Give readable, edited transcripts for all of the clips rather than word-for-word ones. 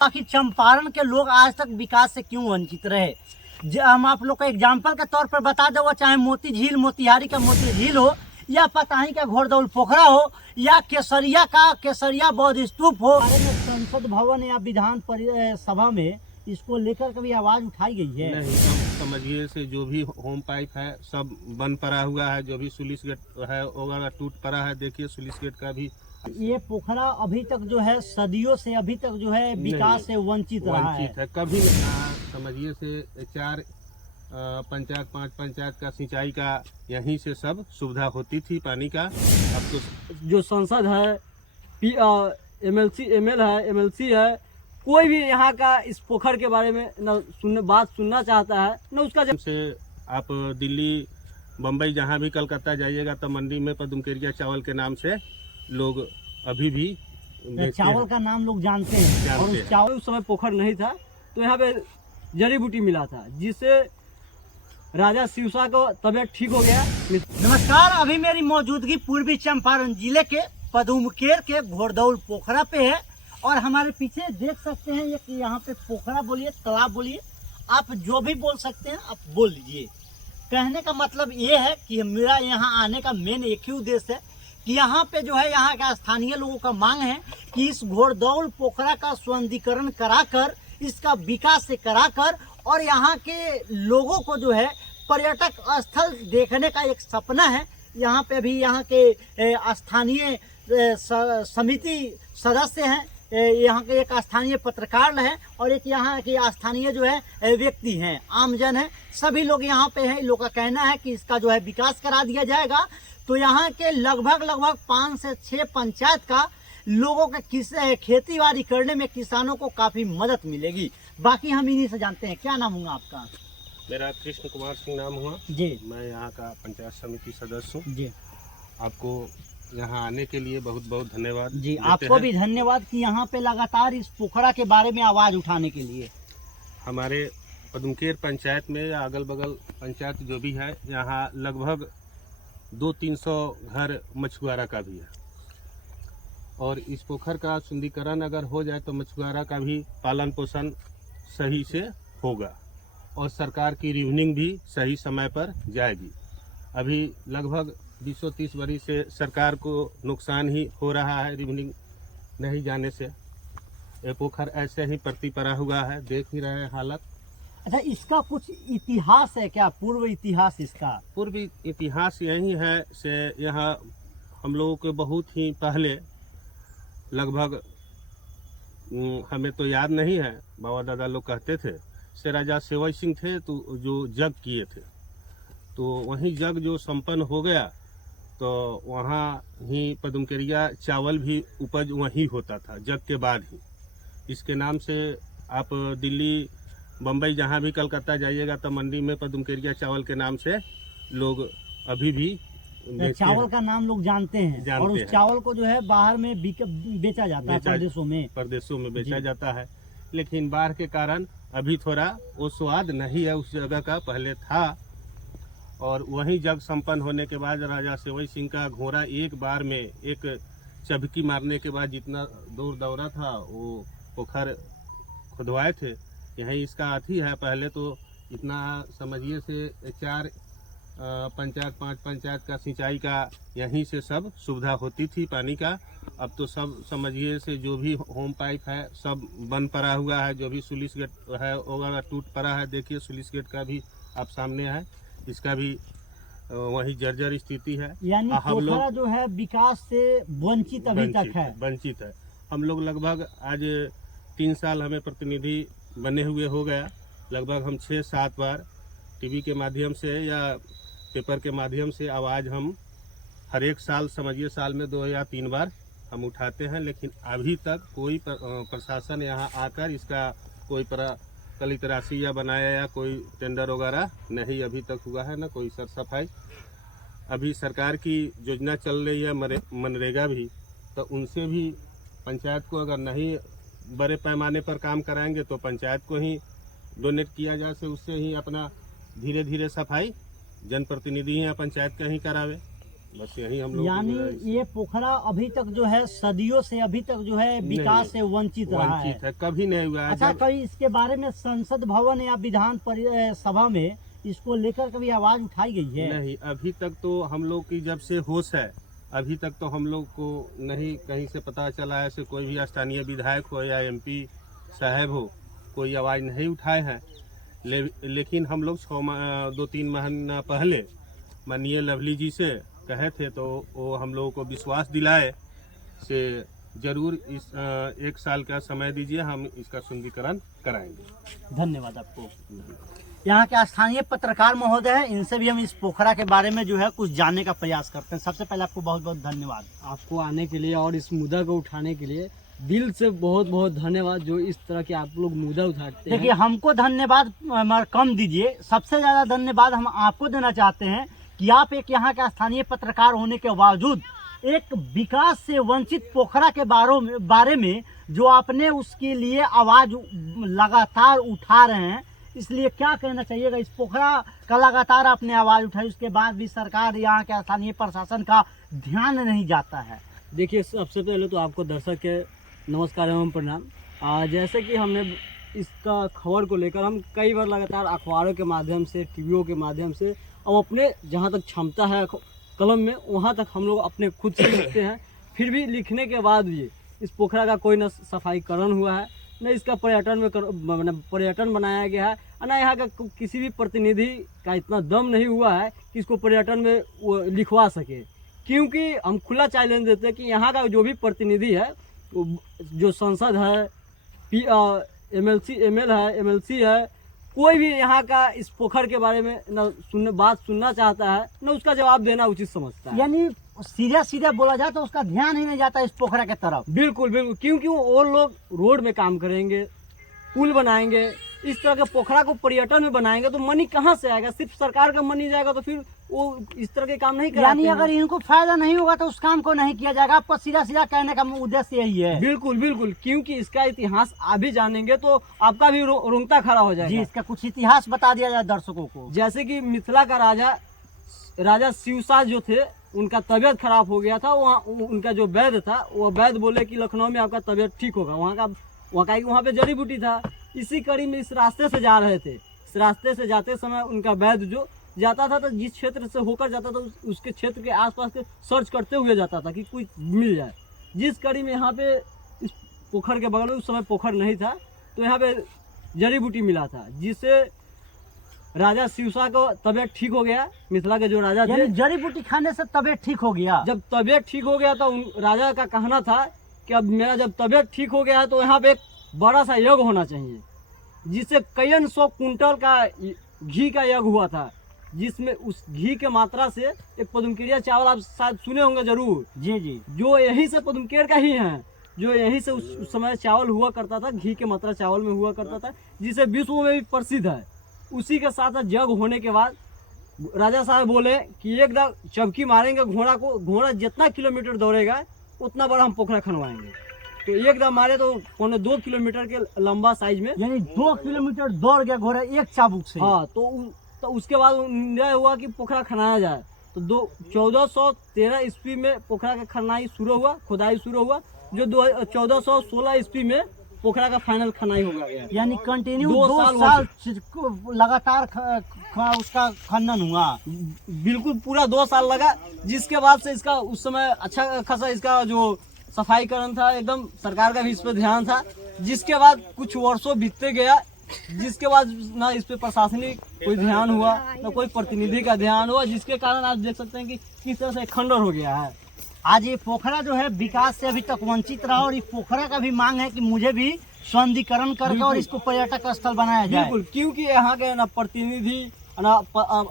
बाकी चंपारण के लोग आज तक विकास से क्यों वंचित रहे। हम आप लोग को एग्जाम्पल के तौर पर बता दो, चाहे मोती झील, मोतिहारी का मोती झील हो, या पताही का घोड़दौल पोखरा हो, या केसरिया बौद्ध स्तूप हो, संसद भवन या विधान सभा में इसको लेकर कभी आवाज उठाई गई है? नहीं, समझिए से जो भी होम पाइप है सब बंद पड़ा हुआ है, जो भी स्लूइस गेट है वगैरह टूट पड़ा है। देखिए स्लूइस गेट का भी ये पोखरा अभी तक जो है सदियों से अभी तक जो है विकास से वंचित रहा है। कभी समझिए से 4 पंचायत 5 पंचायत का सिंचाई का यहीं से सब सुविधा होती थी पानी का। अब तो जो संसद है, एमएलसी है, कोई भी यहाँ का इस पोखर के बारे में न बात सुनना चाहता है न उसका। जब से आप दिल्ली, बम्बई, जहाँ भी कलकत्ता जाइएगा तो मंडी में पदुमकेरिया चावल के नाम से लोग अभी भी चावल का नाम लोग जानते हैं। और उस चावल उस समय पोखर नहीं था तो यहाँ पे जड़ी बूटी मिला था, जिससे राजा शिवसा को तबीयत ठीक हो गया। नमस्कार, अभी मेरी मौजूदगी पूर्वी चंपारण जिले के पदुमकेर के घोड़दौल पोखरा पे है और हमारे पीछे देख सकते हैं ये यहाँ पे पोखरा बोलिए, तालाब बोलिए, आप जो भी बोल सकते हैं आप बोल लीजिए। कहने का मतलब ये है कि मेरा यहाँ आने का मेन एक ही उद्देश्य है कि यहाँ पे जो है यहाँ का स्थानीय लोगों का मांग है कि इस घोड़दौल पोखरा का सौंदर्यीकरण कराकर, इसका विकास से कराकर और यहाँ के लोगों को जो है पर्यटक स्थल देखने का एक सपना है। यहाँ पे भी यहाँ के स्थानीय समिति सदस्य हैं, यहाँ के एक स्थानीय पत्रकार हैं और एक यहाँ के स्थानीय जो है व्यक्ति हैं, आमजन हैं, सभी लोग यहाँ पे हैं। लोगों का कहना है कि इसका जो है विकास करा दिया जाएगा तो यहाँ के लगभग 5 से 6 पंचायत का लोगों के खेती बाड़ी करने में किसानों को काफी मदद मिलेगी। बाकी हम इन्हीं से जानते हैं। क्या नाम हुआ आपका? मेरा कृष्ण कुमार सिंह नाम हुआ जी। मैं यहाँ का पंचायत समिति सदस्य हूँ जी। आपको यहाँ आने के लिए बहुत बहुत धन्यवाद। जी, आपको भी धन्यवाद कि यहाँ पे लगातार इस पोखरा के बारे में आवाज उठाने के लिए। हमारे पदुमकेर पंचायत में या अगल बगल पंचायत जो भी है, यहाँ लगभग 200-300 घर मछुआरा का भी है और इस पोखर का सुंदरीकरण अगर हो जाए तो मछुआरा का भी पालन पोषण सही से होगा और सरकार की रिवनिंग भी सही समय पर जाएगी। अभी लगभग 20-30 वर्ष से सरकार को नुकसान ही हो रहा है रिवनिंग नहीं जाने से। ये पोखर ऐसे ही पड़ती पड़ा हुआ है, देख ही रहे हैं हालत। अच्छा, इसका कुछ इतिहास है क्या? पूर्व इतिहास इसका? पूर्व इतिहास यही है से यहाँ हम लोगों के बहुत ही पहले लगभग हमें तो याद नहीं है, बाबा दादा लोग कहते थे से राजा सेवई सिंह थे तो जो जग किए थे तो वहीं जग जो संपन्न हो गया तो वहाँ ही पदुमकेरिया चावल भी उपज वहीं होता था जग के बाद ही। इसके नाम से आप दिल्ली, बम्बई, जहाँ भी कलकत्ता जाइएगा तो मंडी में पदुमकेरिया चावल के नाम से लोग अभी भी चावल का नाम लोग जानते हैं और उस चावल को जो है बाहर में बेचा जाता है, प्रदेशों में बेचा जाता है। लेकिन बाढ़ के कारण अभी थोड़ा वो स्वाद नहीं है उस जगह का, पहले था। और वहीं जग संपन्न होने के बाद राजा सेवई सिंह का घोड़ा एक बार में एक चबकी मारने के बाद जितना दूर दौड़ा था वो पोखर खुदवाए थे। यही इसका अथी है। पहले तो इतना समझिए से 4 पंचायत 5 पंचायत का सिंचाई का यहीं से सब सुविधा होती थी पानी का। अब तो सब समझिए से जो भी होम पाइप है सब बंद पड़ा हुआ है, जो भी स्लूइस गेट है वगैरह टूट पड़ा है। देखिए स्लूइस गेट का भी आप सामने है, इसका भी वही जर्जर स्थिति है। यानी पोखरा जो है विकास से वंचित अभी तक है, वंचित है। हम लोग लगभग आज 3 साल हमें प्रतिनिधि बने हुए हो गया। लगभग हम 6-7 बार टीवी के माध्यम से या पेपर के माध्यम से आवाज़ हम हर एक साल समझिए साल में 2 या 3 बार हम उठाते हैं, लेकिन अभी तक कोई प्रशासन यहाँ आकर इसका कोई कलित राशि या बनाया या कोई टेंडर वगैरह नहीं अभी तक हुआ है, ना कोई सर सफाई। अभी सरकार की योजना चल रही है मनरेगा भी, तो उनसे भी पंचायत को अगर नहीं बड़े पैमाने पर काम कराएंगे तो पंचायत को ही डोनेट किया जाए, से उससे ही अपना धीरे धीरे सफाई जनप्रतिनिधि या पंचायत का ही करावे। बस यही हम लोग यानी ये पोखरा अभी तक जो है सदियों से अभी तक जो है विकास से वंचित रहा है। वंचित है, कभी नहीं हुआ है। अच्छा, कभी इसके बारे में संसद भवन या विधान सभा में इसको लेकर कभी आवाज उठाई गई है? नहीं, अभी तक तो हम लोग की जब से होश है अभी तक तो हम लोग को नहीं कहीं से पता चला, ऐसे कोई भी स्थानीय विधायक हो या MP साहब हो, कोई आवाज़ नहीं उठाए हैं। लेकिन हम लोग 2-3 महीना पहले माननीय लवली जी से कहे थे, तो वो हम लोगों को विश्वास दिलाए से जरूर इस 1 साल का समय दीजिए, हम इसका सुंदरीकरण कराएंगे। धन्यवाद आपको। यहाँ के स्थानीय पत्रकार महोदय हैं, इनसे भी हम इस पोखरा के बारे में जो है कुछ जानने का प्रयास करते हैं। सबसे पहले आपको बहुत बहुत धन्यवाद आपको आने के लिए और इस मुद्दा को उठाने के लिए दिल से बहुत बहुत धन्यवाद, जो इस तरह के आप लोग मुद्दा उठाते हैं। देखिए, हमको धन्यवाद कम दीजिए, सबसे ज्यादा धन्यवाद हम आपको देना चाहते हैं कि आप एक यहाँ के स्थानीय पत्रकार होने के बावजूद एक विकास से वंचित पोखरा के बारे में जो आपने उसके लिए आवाज लगातार उठा रहे हैं, इसलिए क्या कहना चाहिएगा? इस पोखरा का लगातार आपने आवाज उठाई, उसके बाद भी सरकार, यहाँ के स्थानीय प्रशासन का ध्यान नहीं जाता है। देखिए, सबसे पहले तो आपको दर्शक के नमस्कार एवं प्रणाम। जैसे कि हमने इसका खबर को लेकर हम कई बार लगातार अखबारों के माध्यम से, टीवियों के माध्यम से, और अपने जहाँ तक क्षमता है कलम में वहाँ तक हम लोग अपने खुद से लिखते हैं। फिर भी लिखने के बाद भी इस पोखरा का कोई न सफाईकरण हुआ है, न इसका पर्यटन बनाया गया है, न यहाँ का किसी भी प्रतिनिधि का इतना दम नहीं हुआ है कि इसको पर्यटन में वो लिखवा सके। क्योंकि हम खुला चैलेंज देते हैं कि यहाँ का जो भी प्रतिनिधि है, जो संसद है, MLC है, कोई भी यहाँ का इस पोखर के बारे में बात सुनना चाहता है, न उसका जवाब देना उचित समझता है। यानी सीधा बोला जाए तो उसका ध्यान ही नहीं जाता इस पोखरा के तरफ। बिल्कुल बिल्कुल, क्योंकि वो लोग रोड में काम करेंगे, पुल बनाएंगे, इस तरह के पोखरा को पर्यटन में बनाएंगे, तो मनी कहाँ से आएगा? सिर्फ सरकार का मनी जाएगा, तो फिर वो इस तरह के काम नहीं कराते। यानी अगर इनको फायदा नहीं होगा तो उस काम को नहीं किया जाएगा। आपका सीधा कहने का उद्देश्य यही है? बिल्कुल बिल्कुल, क्योंकि इसका इतिहास आप भी जानेंगे तो आपका भी रोंगटा खड़ा हो जाएगा। जी, इसका कुछ इतिहास बता दिया जाए दर्शकों को। जैसे कि मिथिला का राजा शिवसा जो थे, उनका तबीयत खराब हो गया था। वहाँ उनका जो वैद्य था, वो वैद्य बोले कि लखनऊ में आपका तबीयत ठीक होगा। वहाँ पे जड़ी बूटी था। इसी कड़ी में इस रास्ते से जा रहे थे। इस रास्ते से जाते समय उनका वैद्य जो जाता था, तो जिस क्षेत्र से होकर जाता था उसके क्षेत्र के आसपास के सर्च करते हुए जाता था कि कोई मिल जाए। जिस कड़ी में यहाँ पे इस पोखर के बगल में, उस समय पोखर नहीं था, तो यहाँ पे जड़ी बूटी मिला था, जिससे राजा शिवसा को तबीयत ठीक हो गया। मिथिला के जो राजा थे, जड़ी बूटी खाने से तबीयत ठीक हो गया। जब तबीयत ठीक हो गया तो राजा का कहना था कि अब मेरा जब तबीयत ठीक हो गया है तो यहाँ पे एक बड़ा सा यज्ञ होना चाहिए, जिससे कई 100 कुंटल का घी का यज्ञ हुआ था, जिसमें उस घी के मात्रा से एक पदुमकेरिया चावल, आप शायद सुने होंगे जरूर। जी, जो यही से पदुमकेर का ही है, जो यही से उस समय चावल हुआ करता था, घी के मात्रा चावल में हुआ करता था, जिसे विश्व में भी प्रसिद्ध है। उसी के साथ यज्ञ होने के बाद राजा साहब बोले कि एकदम चबकी मारेंगे घोड़ा को, घोड़ा जितना किलोमीटर दौड़ेगा उतना बड़ा हम पोखरा खनवाएंगे। तो एकदम मारे तो 2 किलोमीटर के लंबा साइज में, यानी 2 किलोमीटर दौड़ गया घोड़ा एक चाबुक से। हाँ, तो उसके बाद निर्णय हुआ कि पोखरा खनाया जाए। तो 1413 ईस्वी में पोखरा का खनाई शुरू हुआ, खुदाई शुरू हुआ, जो 1416 ईस्वी में पोखरा का फाइनल खनाई हो गया। यानी कंटिन्यू 2 साल लगातार उसका खनन हुआ। बिल्कुल पूरा 2 साल लगा, जिसके बाद से इसका उस समय अच्छा खासा इसका जो सफाईकरण था, एकदम सरकार का भी इस पर ध्यान था। जिसके बाद कुछ वर्षों बीतते गया, जिसके बाद ना इस पे प्रशासनिक कोई ध्यान हुआ, ना कोई प्रतिनिधि का ध्यान हुआ, जिसके कारण आप देख सकते हैं कि किस तरह से खंडर हो गया है। आज ये पोखरा जो है विकास से अभी तक वंचित रहा, और इस पोखरा का भी मांग है कि मुझे भी सौंदर्यीकरण करके और इसको पर्यटक स्थल बनाया जाए। बिल्कुल, क्योंकि यहाँ के ना प्रतिनिधि ना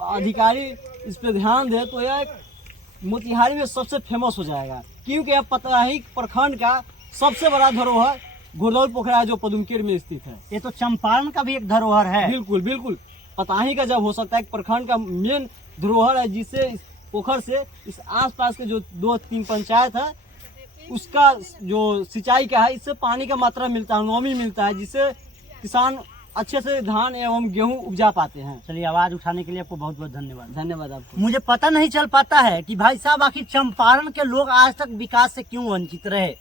अधिकारी इस पे ध्यान दे तो यह मोतिहारी में सबसे फेमस हो जाएगा। क्योंकि यह पतराही प्रखंड का सबसे बड़ा धरोहर घोड़दौल पोखरा है, जो पदुमकेर में स्थित है। ये तो चंपारण का भी एक धरोहर है। बिल्कुल बिल्कुल, पताही का जब हो सकता है, प्रखंड का मेन धरोहर है, जिससे इस पोखर से इस आसपास के जो 2-3 पंचायत है, उसका जो सिंचाई का है, इससे पानी का मात्रा मिलता है, नमी मिलता है, जिससे किसान अच्छे से धान एवं गेहूं उपजा पाते हैं। चलिए, आवाज उठाने के लिए आपको बहुत बहुत धन्यवाद। धन्यवाद आपको। मुझे पता नहीं चल पाता है कि भाई साहब आखिर चंपारण के लोग आज तक विकास से क्यों वंचित रहे।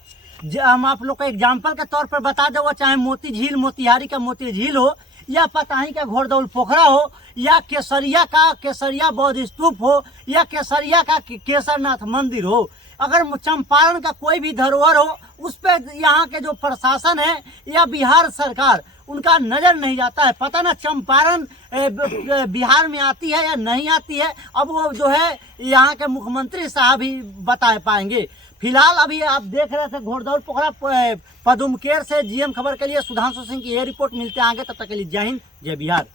हम आप लोग को एग्जाम्पल के तौर पर बता दो, चाहे मोती झील, मोतिहारी का मोती झील हो, या पताही का घोड़दौल पोखरा हो, या केसरिया बौद्ध स्तूप हो, या केसरिया का केसरनाथ मंदिर हो, अगर चंपारण का कोई भी धरोहर हो, उस पर यहाँ के जो प्रशासन है या बिहार सरकार, उनका नजर नहीं जाता है। पता ना चंपारण बिहार में आती है या नहीं आती है, अब वो जो है यहाँ के मुख्यमंत्री साहब ही बता पाएंगे। फिलहाल अभी आप देख रहे थे घोड़दौल पोखरा पदुमकेर से GM खबर के लिए सुधांशु सिंह की ये रिपोर्ट। मिलते हैं आगे, तब तक के लिए जय हिंद, जय बिहार।